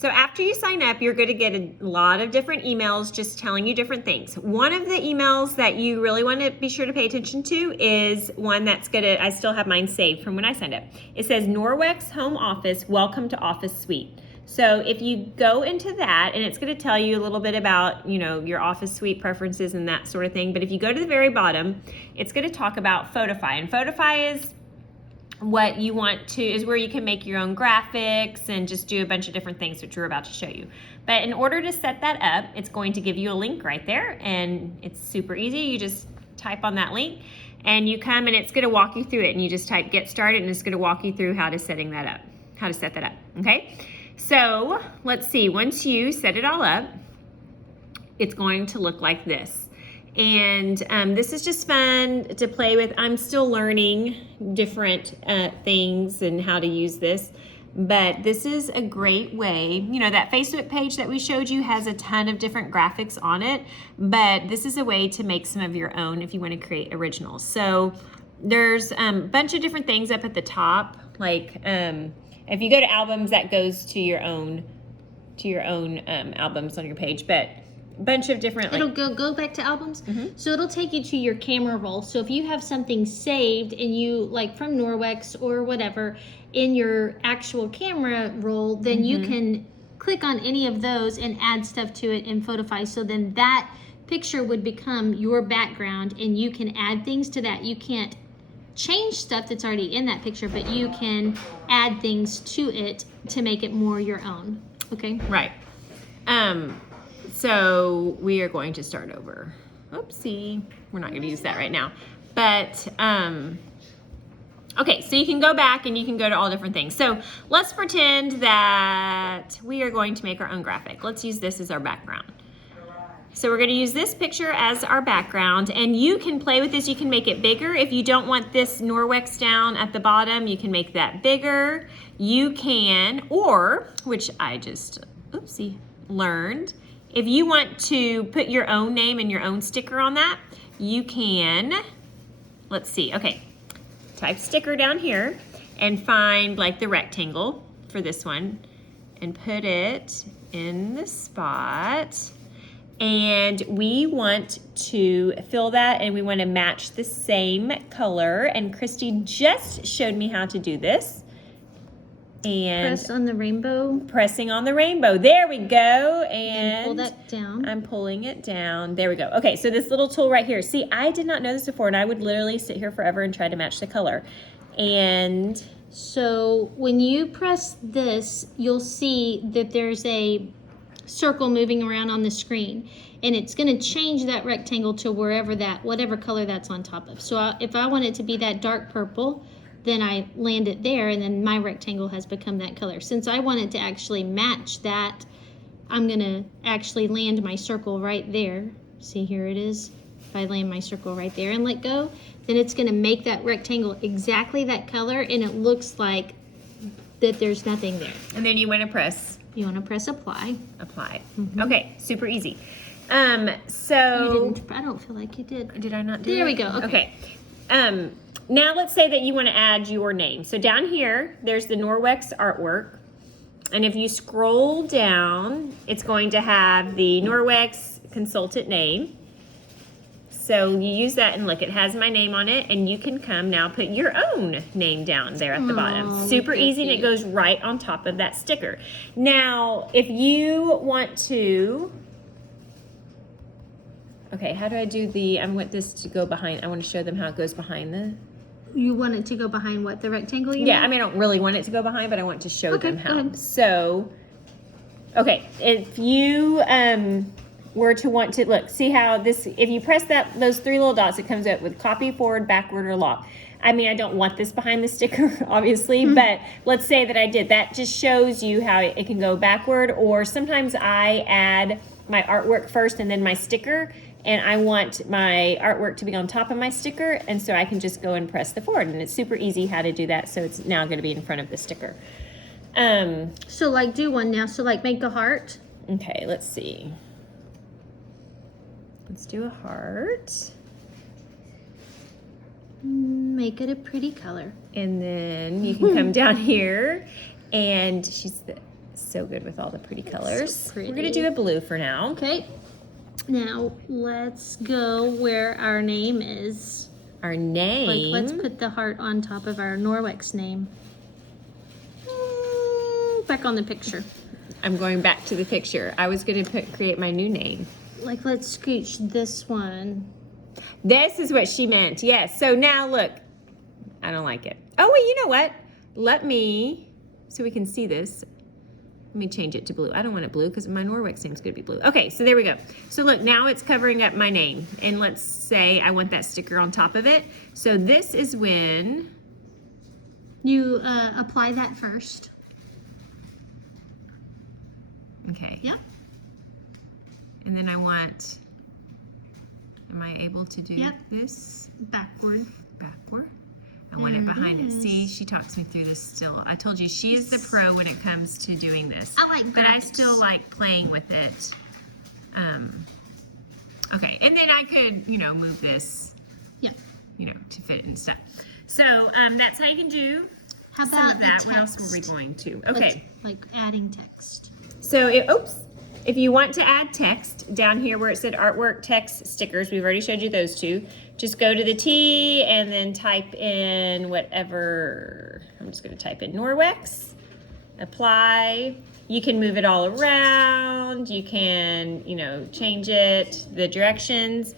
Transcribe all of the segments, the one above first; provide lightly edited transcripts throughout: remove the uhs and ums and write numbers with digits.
So after you sign up, you're going to get a lot of different emails just telling you different things. One of the emails that you really want to be sure to pay attention to is one that's going to, I still have mine saved from when I signed up. It says Norwex Home Office, welcome to Office Suite. So if you go into that, and it's going to tell you a little bit about, you know, your office suite preferences and that sort of thing. But if you go to the very bottom, it's going to talk about Photofy. And Photofy is what you want to, is where you can make your own graphics and just do a bunch of different things, which we're about to show you. But in order to set that up, it's going to give you a link right there, and it's super easy. You just type on that link and you come, and it's going to walk you through it, and you just type get started, and it's going to walk you through how to set that up. Okay, so let's see. Once you set it all up, it's going to look like this. And this is just fun to play with. I'm still learning different things and how to use this, but this is a great way. You know, that Facebook page that we showed you has a ton of different graphics on it, but this is a way to make some of your own if you want to create originals. So there's a bunch of different things up at the top, like if you go to albums, that goes to your own albums on your page, but bunch of different, it'll go back to albums. So it'll take you to your camera roll. So if you have something saved and you like from Norwex or whatever in your actual camera roll, then you can click on any of those and add stuff to it in Photofy. So then that picture would become your background, and you can add things to that. You can't change stuff that's already in that picture, but you can add things to it to make it more your own. Okay, right. So we are going to start over. Oopsie, we're not going to use that right now. But, okay, so you can go back and you can go to all different things. So let's pretend that we are going to make our own graphic. Let's use this as our background. So we're going to use this picture as our background, and you can play with this. You can make it bigger. If you don't want this Norwex down at the bottom, you can make that bigger. You can, or, which I just, oopsie, learned, if you want to put your own name and your own sticker on that, you can, let's see, okay, type sticker down here and find like the rectangle for this one and put it in the spot. And we want to fill that, and we want to match the same color. And Christy just showed me how to do this. And press on the rainbow. Pressing on the rainbow. There we go. And pull that down. I'm pulling it down. There we go. Okay, so this little tool right here. See, I did not know this before, and I would literally sit here forever and try to match the color. And so when you press this, you'll see that there's a circle moving around on the screen, and it's going to change that rectangle to whatever color that's on top of. So if I want it to be that dark purple, then I land it there, and then my rectangle has become that color. Since I want it to actually match that, I'm going to actually land my circle right there. See, here it is. If I land my circle right there and let go, then it's going to make that rectangle exactly that color, and it looks like that there's nothing there. And then you want to press? You want to press apply. Apply. Okay, super easy. So you didn't, I don't feel like you did. Did I not do There it? we go. Okay. Now let's say that you want to add your name. So down here, there's the Norwex artwork. And if you scroll down, it's going to have the Norwex consultant name. So you use that, and look, it has my name on it, and you can come now put your own name down there at the bottom. Super easy, and it goes right on top of that sticker. Now, if you want to, okay, how do I do I want this to go behind, I want to show them how it goes behind the. You want it to go behind what, the rectangle you Yeah, made? I mean, I don't really want it to go behind, but I want to show them go how. ahead. So, okay, if you were to want to, look, see how this, if you press those three little dots, it comes up with copy, forward, backward, or lock. I mean, I don't want this behind the sticker, obviously, but let's say that I did. That just shows you how it can go backward, or sometimes I add my artwork first and then my sticker, and I want my artwork to be on top of my sticker, and so I can just go and press the forward, and it's super easy how to do that, so it's now going to be in front of the sticker. So like do one now, so like make a heart. Okay, let's see. Let's do a heart. Make it a pretty color. And then you can come down here, and So good with all the pretty colors. So pretty. We're gonna do a blue for now. Okay. Now let's go where our name is. Our name. Like, let's put the heart on top of our Norwex name. Back on the picture. I'm going back to the picture. I was gonna create my new name. Like, let's scooch this one. This is what she meant. Yes. So now look. I don't like it. Oh wait, you know what? Let me, so we can see this. Let me change it to blue. I don't want it blue because my Norwex name is going to be blue. Okay, so there we go. So look, now it's covering up my name. And let's say I want that sticker on top of it. So this is when you apply that first. Okay. Yep. And then I want, am I able to do this? Backward. Backward. I want it behind it. See, she talks me through this still. I told you, she is the pro when it comes to doing this. I like but I still like playing with it. Okay, and then I could, you know, move this, yep, you know, to fit and stuff. So that's how you can do how about some of that. Text? What else were we going to? Okay. Like adding text. So, if you want to add text, down here where it said artwork, text, stickers, we've already showed you those two. Just go to the T and then type in whatever, I'm just going to type in Norwex, apply. You can move it all around. You can, you know, change it, the directions,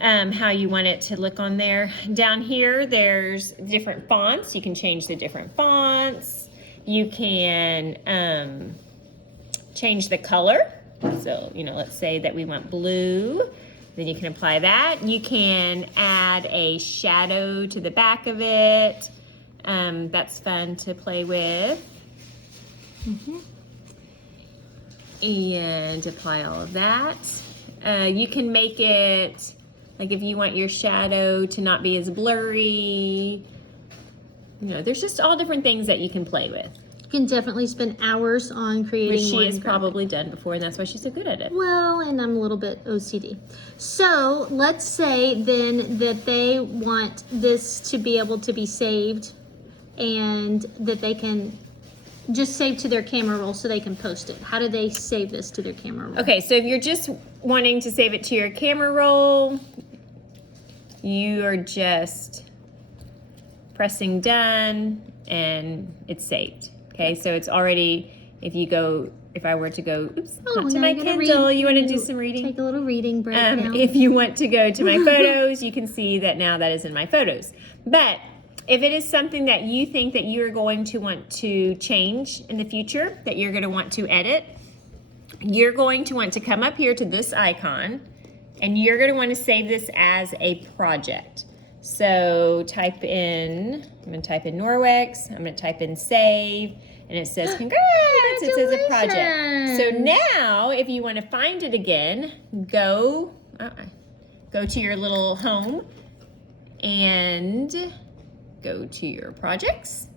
how you want it to look on there. Down here, there's different fonts. You can change the different fonts. You can change the color. So, you know, let's say that we want blue. Then you can apply that. You can add a shadow to the back of it. That's fun to play with. And apply all of that. You can make it, like if you want your shadow to not be as blurry. You know, there's just all different things that you can play with. You can definitely spend hours on creating Which she one has graphic. probably done before, and that's why she's so good at it. Well, and I'm a little bit OCD. So let's say then that they want this to be able to be saved and that they can just save to their camera roll so they can post it. How do they save this to their camera roll? Okay, so if you're just wanting to save it to your camera roll, you are just pressing done and it's saved. Okay, so it's already, if I were to go, not to my Kindle, you want to do some reading? Take a little reading break now. If you want to go to my photos, you can see that now that is in my photos. But if it is something that you think that you're going to want to change in the future, that you're going to want to edit, you're going to want to come up here to this icon and you're going to want to save this as a project. So type in, I'm going to type in Norwex, I'm going to type in save, and it says congrats, it says a project. So now if you want to find it again, go to your little home and go to your projects.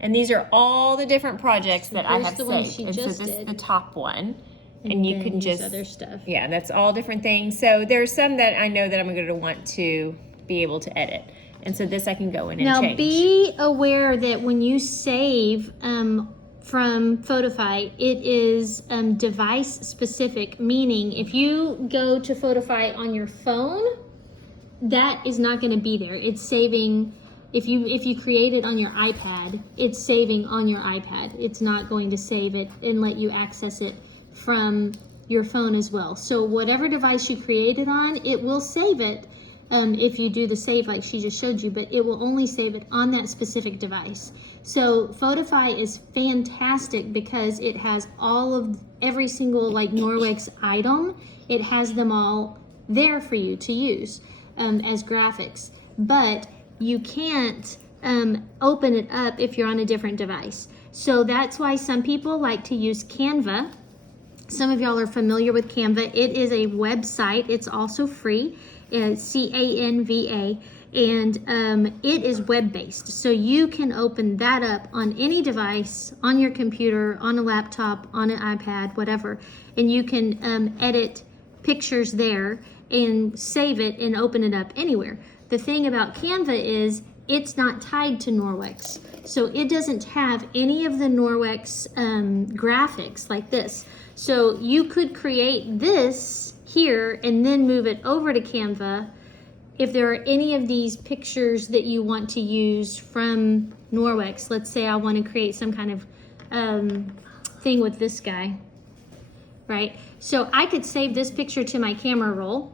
And these are all the different projects that I have saved. And so this is the top one. And you can just other stuff. Yeah, that's all different things. So there's some that I know that I'm going to want to be able to edit. And so this I can go in and change. Now be aware that when you save from Photofy, it is device specific, meaning if you go to Photofy on your phone, that is not going to be there. It's saving, if you create it on your iPad, it's saving on your iPad. It's not going to save it and let you access it from your phone as well. So whatever device you create it on, it will save it if you do the save like she just showed you, but it will only save it on that specific device. So Photofy is fantastic because it has every single like Norwex item. It has them all there for you to use as graphics, but you can't open it up if you're on a different device. So that's why some people like to use Canva. Some of y'all are familiar with Canva. It is a website. It's also free. It's Canva, and it is web-based. So you can open that up on any device, on your computer, on a laptop, on an iPad, whatever, and you can edit pictures there and save it and open it up anywhere. The thing about Canva is it's not tied to Norwex. So it doesn't have any of the Norwex graphics like this. So you could create this here and then move it over to Canva if there are any of these pictures that you want to use from Norwex. Let's say I want to create some kind of thing with this guy, right? So I could save this picture to my camera roll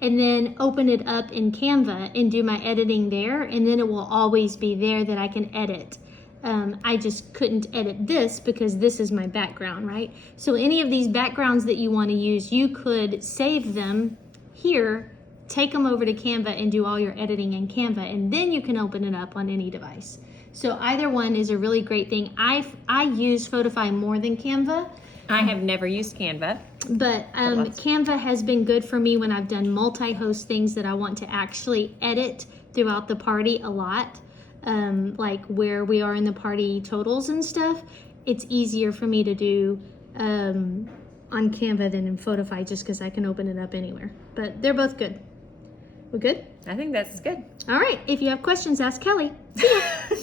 and then open it up in Canva and do my editing there, and then it will always be there that I can edit. I just couldn't edit this because this is my background, right? So any of these backgrounds that you want to use, you could save them here, take them over to Canva and do all your editing in Canva, and then you can open it up on any device. So either one is a really great thing. I use Photofy more than Canva. I have never used Canva. But Canva has been good for me when I've done multi-host things that I want to actually edit throughout the party a lot, like where we are in the party totals and stuff. It's easier for me to do on Canva than in Photofy just because I can open it up anywhere. But they're both good. We good? I think that's good. All right. If you have questions, ask Kelly. See ya.